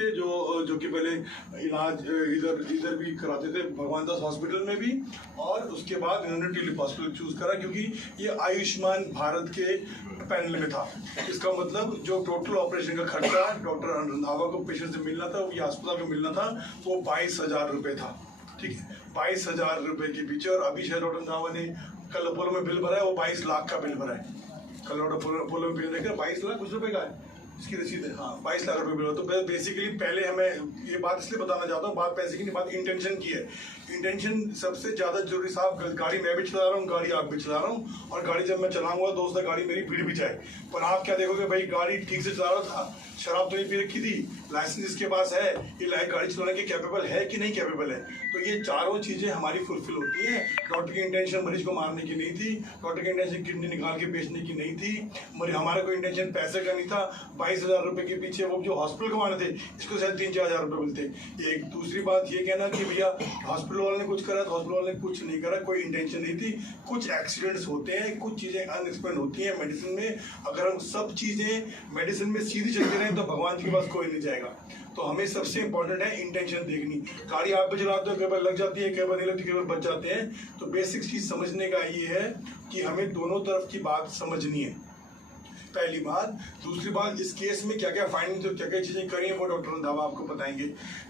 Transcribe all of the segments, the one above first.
थे जो जो कि पहले इलाज इधर भी कराते थे, भगवान दास हॉस्पिटल में भी, और उसके बाद इन्होंने ट्यूलिप हॉस्पिटल चूज करा क्योंकि ये आयुष्मान भारत के पैनल में था। इसका मतलब जो टोटल ऑपरेशन का खर्चा डॉक्टर रंधावा को पेशेंट से मिलना था, ये अस्पताल को मिलना था, वो 22,000 रुपये था। ठीक है, 22,000 रुपये के पीछे। और अभी शायद डॉक्टर रंधावा ने कल अपोलो में बिल भरा है, वो 22 लाख का बिल भरा है। कल अपोलो में बिल देखकर 22 लाख कुछ रुपए का है, इसकी रसीद है। हाँ, 22 लाख रुपए बिल हो। तो बेसिकली पहले हमें ये बात इसलिए बताना चाहता हूँ, बात पैसे की नहीं, बात इंटेंशन की है। इंटेंशन सबसे ज्यादा जरूरी। साहब गाड़ी मैं भी चला रहा हूँ, गाड़ी आप भी चला रहा हूँ, और गाड़ी जब मैं चलाऊंगा दोस्त गाड़ी मेरी भीड़ भी जाए, पर आप क्या देखोगे, भाई गाड़ी ठीक से चला रहा था, शराब तो नहीं पी रखी थी, लाइसेंस इसके पास है, ये गाड़ी चलाने के कैपेबल है कि नहीं कैपेबल है। तो ये चारों चीजें हमारी फुलफिल होती हैं। डॉक्टर की इंटेंशन मरीज को मारने की नहीं थी, डॉक्टर की इंटेंशन किडनी निकाल के बेचने की नहीं थी, हमारा कोई इंटेंशन पैसे का नहीं था। 22,000 रुपए के पीछे वो जो हॉस्पिटल कमाने थे, इसको शायद 3-4 हजार रुपए मिलते। एक दूसरी बात ये कहना कि भैया हॉस्पिटल वाले ने कुछ करा तो हॉस्पिटल वाले ने कुछ नहीं करा, कोई इंटेंशन नहीं थी। कुछ एक्सीडेंट्स होते हैं, कुछ चीजें अनएक्सपेक्टेड होती हैं मेडिसिन में। अगर हम सब चीजें मेडिसिन में सीधी चलते रहे तो भगवान जी के पास कोई नहीं जाएगा। तो हमें सबसे इंपॉर्टेंट है इंटेंशन देखनी। गाड़ी आप भी चलाते हो, कई बार लग जाती है, कई बार नहीं लगती, कई बार बच जाते हैं। तो बेसिक चीज समझने का ये है कि हमें दोनों तरफ की बात समझनी है, पहली बात। दूसरी बात, इस केस में क्या क्या फाइंडिंग, जो क्या क्या चीजें करी हैं वो डॉक्टर रंधावा आपको बताएंगे।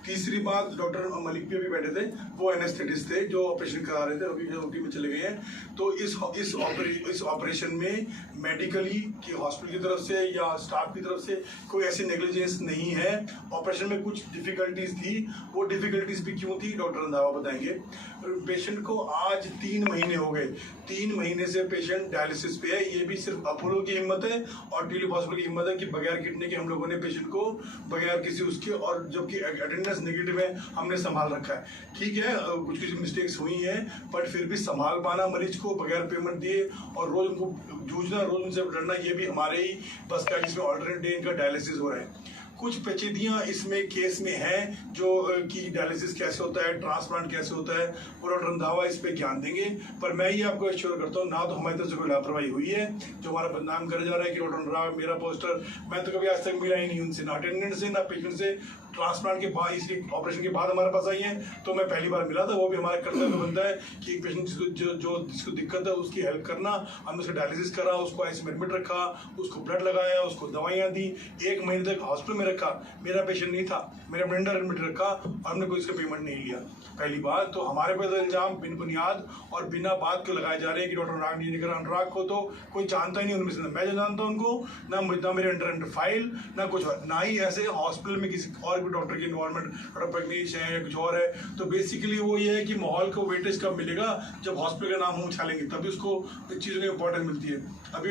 तीसरी बात, डॉक्टर मलिक भी बैठे थे, वो एनेस्थेटिस्ट थे जो ऑपरेशन करा रहे थे, अभी ओटी में चले गए हैं। तो इस ऑपरेशन में मेडिकली कि हॉस्पिटल की तरफ से या स्टाफ की तरफ से कोई ऐसी नेग्लिजेंस नहीं है। ऑपरेशन में कुछ डिफिकल्टीज थी, वो डिफिकल्टीज भी क्यों थी डॉक्टर रंधावा बताएंगे। पेशेंट को आज 3 महीने हो गए, 3 महीने से पेशेंट डायलिसिस पे है। ये भी सिर्फ अपोलो की हिम्मत है और ट्यूलिप हॉस्पिटल की हिम्मत है कि बगैर किडनी के हम लोगों ने पेशेंट को बगैर किसी उसके, और जबकि अटेंडेंस नेगेटिव है, हमने संभाल रखा है। ठीक है, कुछ मिस्टेक्स हुई हैं, बट फिर भी संभाल पाना मरीज को बगैर पेमेंट दिए और रोज उनको जूझना, रोज उनसे डरना, ये भी हमारे ही बस का, जिसमें ऑल्टरनेट डे इनका डायलिसिस हो रहा है। कुछ पेचीदियाँ इसमें केस में हैं, जो कि डायलिसिस कैसे होता है, ट्रांसप्लांट कैसे होता है, और डॉक्टर रंधावा इस पे ज्ञान देंगे। पर मैं ये आपको एश्योर करता हूँ, ना तो हमारी तरफ से कोई लापरवाही हुई है जो हमारा बदनाम कर जा रहा है कि डॉक्टर रंधावा मेरा पोस्टर, मैं तो कभी आज तक मिला ही नहीं उनसे, ना अटेंडेंट से ना पेशेंट से। ट्रांसप्लांट के बाद, इसलिए ऑपरेशन के बाद हमारे पास आई है, तो मैं पहली बार मिला था। वो भी हमारा कर्तव्य बनता है कि एक पेशेंट जिसको दिक्कत है उसकी हेल्प करना। हमने उसका डायलिसिस करा, उसको आईसीयू में एडमिट रखा, उसको ब्लड लगाया, उसको दवाइयाँ दी, 1 महीने तक हॉस्पिटल में रखा। मेरा पेशेंट नहीं था, मेरा ब्लेंडर एडमिट रखा, और हमने कोई इसका पेमेंट नहीं लिया। पहली बात तो हमारे पे तो इल्जाम बिन बुनियाद और बिना बात के लगाए जा रहे हैं कि डॉक्टर अनुराग नहीं कर। अनुराग को तो कोई जानता ही नहीं उनमें से, मैं जो जानता हूँ उनको, ना मेरे अंडर फाइल, ना कुछ, ना ही ऐसे हॉस्पिटल में किसी और भी डॉक्टर की इन्वॉल्वमेंट, डॉक्टर प्रगनीश है या कुछ और है। तो बेसिकली वो ये है कि माहौल को वेटेज कब मिलेगा, जब हॉस्पिटल का नाम हम उछालेंगे, तभी उसको चीज़ों की इंपॉर्टेंस मिलती है। अभी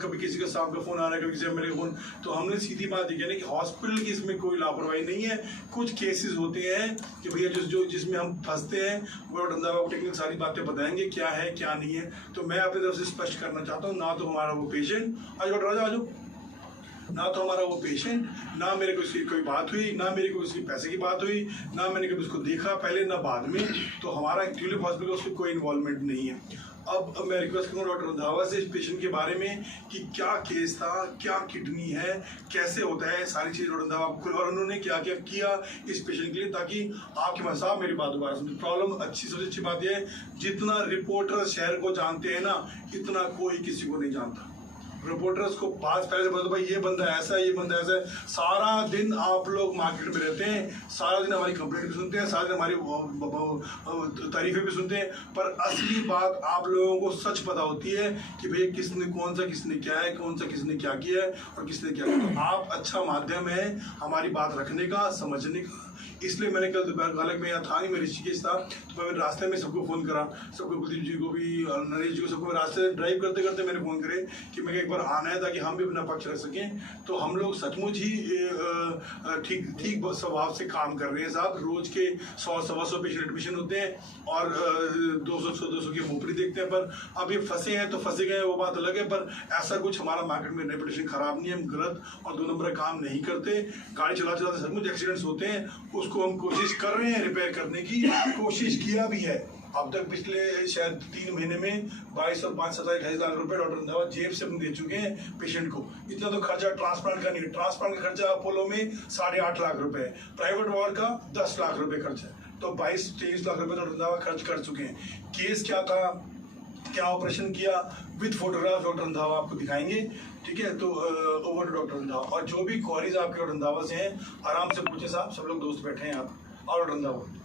कभी किसी का साहब का फोन आ रहा है, कभी किसी का मेरे फोन, तो हमने सीधी बात ये कहना कि हॉस्पिटल की इसमें कोई लापरवाही नहीं है। कुछ केसेस होते हैं कि भैया जिसमें हम फंसते हैं, वो डॉक्टर रंधावा टेक्निकल सारी बातें बताएंगे क्या है क्या नहीं है। तो मैं अपनी तरफ से स्पष्ट करना चाहता हूँ, ना तो हमारा वो पेशेंट, आज डॉक्टर राजा आजो, ना तो हमारा वो पेशेंट, ना मेरे को उसकी कोई बात हुई, ना मेरे को उसकी पैसे की बात हुई, ना मैंने कभी उसको देखा पहले ना बाद में। तो हमारा ट्यूलिप हॉस्पिटल उसकी कोई इन्वॉल्वमेंट नहीं है। अब मैं रिक्वेस्ट करूँगा डॉक्टर रंधावा से इस पेशेंट के बारे में कि क्या केस था, क्या किडनी है, कैसे होता है, सारी चीज़ डॉक्टर रंधावा आपको, और उन्होंने क्या क्या किया इस पेशेंट के लिए, ताकि आपके पास साहब मेरी बात दोबारा समझे। प्रॉब्लम सबसे अच्छी बात यह है, जितना रिपोर्टर शहर को जानते हैं ना, इतना कोई किसी को नहीं जानता। रिपोर्टर्स को पास पहले से भाई ये बंदा ऐसा है, ये बंदा ऐसा है। सारा दिन आप लोग मार्केट में रहते हैं, सारा दिन हमारी कंप्लेंट भी सुनते हैं, सारा दिन हमारी तारीफें भी सुनते हैं, पर असली बात आप लोगों को सच पता होती है कि भाई किसने कौन सा किसने क्या है, कौन सा किसने क्या किया है और किसने क्या किया। तो आप अच्छा माध्यम है हमारी बात रखने का, समझने का। इसलिए मैंने कल दोपहर, हालांकि मैं यहाँ था नहीं, मैं ऋषिकेश था, तो मैं रास्ते में सबको फ़ोन करा, सबको, कुलदीप जी को भी, नरेश जी को, सबको रास्ते ड्राइव करते करते मैंने फ़ोन करे कि मैं एक बार आना है ताकि हम भी अपना पक्ष रख सकें। तो हम लोग सचमुच ही ठीक स्वभाव से काम कर रहे हैं साहब। रोज के 100-125 पेशेंट एडमिशन होते हैं और 200 की मोपरी देखते हैं, पर अब ये फंसे हैं तो फंसे गए, वो बात अलग है। पर ऐसा कुछ हमारा मार्केट में रेपुटेशन खराब नहीं है, हम गलत और 2 नंबर काम नहीं करते। गाड़ी चला चलाते सचमुच एक्सीडेंट्स होते हैं, उसको हम कोशिश कर रहे हैं रिपेयर करने की, कोशिश किया भी है। अब तक पिछले शायद 3 महीने में 22 और 5 27 लाख रुपए डॉक्टर रंधावा जेब से दे चुके हैं पेशेंट को। इतना तो खर्चा ट्रांसप्लांट का नहीं है। ट्रांसप्लांट का खर्चा अपोलो में 8.5 लाख रुपए है, प्राइवेट वार्ड का 10 लाख रुपए खर्च है, तो 22-23 लाख रुपए डॉक्टर रंधावा खर्च कर चुके हैं। केस क्या था, क्या ऑपरेशन किया, विद फोटोग्राफ डॉक्टर रंधावा आपको दिखाएंगे। ठीक है, तो ओवर टू डॉक्टर रंधावा। और जो भी क्वारीज आपके डॉक्टर रंधावा से हैं आराम से पूछे साहब, सब लोग दोस्त बैठे हैं आप। और डॉक्टर रंधावा